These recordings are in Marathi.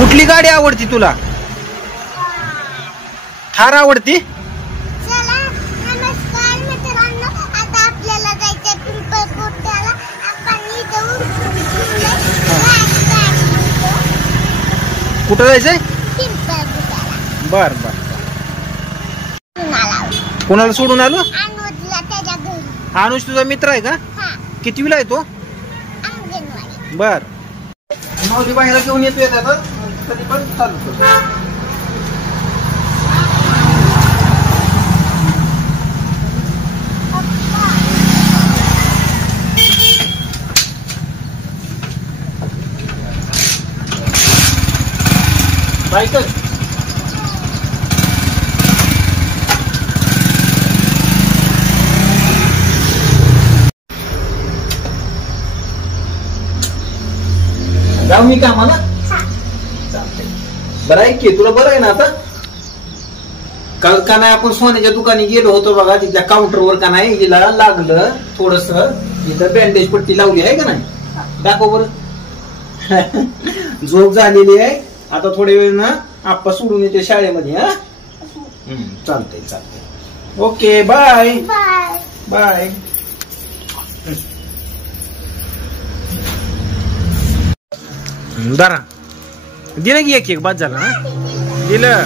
कुठली गाडी आवडती तुला? थार आवडती? चला नमस्कार मित्रांनो, आता आपल्याला जायचं पिंपळकोट्याला. आपण इथं कुठं जायचंय? पिंपळकोट्याला. बर बर. कोणाला सोडून आलो? अनुजला त्याच्या घरी. अनुज तुझा मित्र आहे का? हा, कितवीला आहे तो? अंगणवाडी. बर. माऊली बाहेर घेऊन येतोय आता, कधी पण चालू कर. बाईकर जाऊ मी कामाला. बरं आहे की तुला बरं आहे ना आता? काल का नाही आपण सोन्याच्या दुकानी गेलो होतो बघा, तिथल्या काउंटरवर का नाही हिला लागलं थोडस, इथं बँडेज पट्टी लावली आहे का नाही? दाखव बरं. झोप झालेली आहे. आता थोडे वेळ ना आप्पा सोडून येते शाळेमध्ये. हा चालतंय चालतंय. Okay bye bye bye. दारा दिलं की एक बाद झाला ना? दिलं.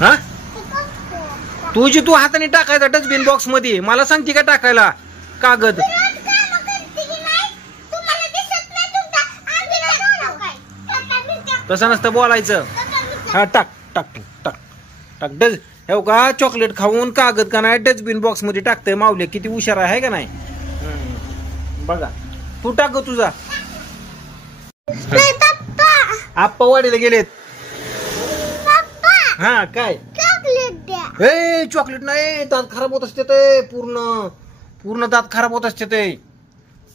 हा तुझी तू हाताने टाकायचा डस्टबिन बॉक्स मध्ये. मला सांगते का टाकायला कागद? तसं नसतं बोलायचं. हा टाक टाक टाक टाक. हे का चॉकलेट खाऊन कागद का नाही डस्टबिन बॉक्स मध्ये टाकतंय. माऊली किती हुशार आहे का नाही? बघा तू टाक तुझा. आप्पा वाडीला गेलेत. हा काय? ए चॉकलेट नाही, दात खराब होत असते ते. पूर्ण पूर्ण दात खराब होत असते ते.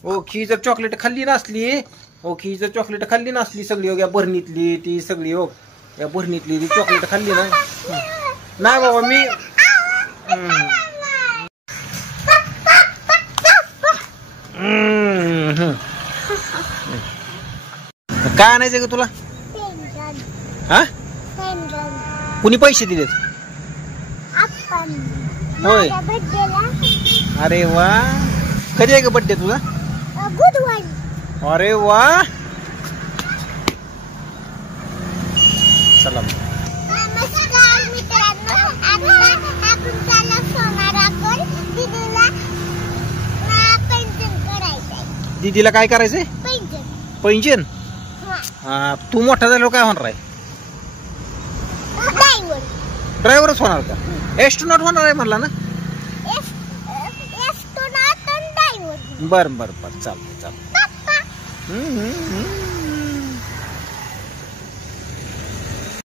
ओखी जर चॉकलेट खाल्ली नसली, ओखी जर चॉकलेट खाल्ली नसली सगळी या भरणीतली ती सगळी हो, या भरणीतली ती चॉकलेट खाल्ली ना. नाही बाबा मी काय आणायचं का तुला? हा कुणी पैसे दिलेत? होय. अरे वा. कधी आहे का बर्थडे तुझा? बुधवारी. अरे वा. चला नमस्कार मित्रांनो, आता आपण चाललो सोनाराकडे. दीदीला पैंजण करायचंय. दीदीला काय करायचंय? पैंजण. पैंजण? हा तू मोठा झाल्यावर काय होणार आहे? ड्रायव्हरच होणार का? एस्ट्रोनॉट होणार आहे म्हणला ना? बर बर बर चालतंय चालतंय.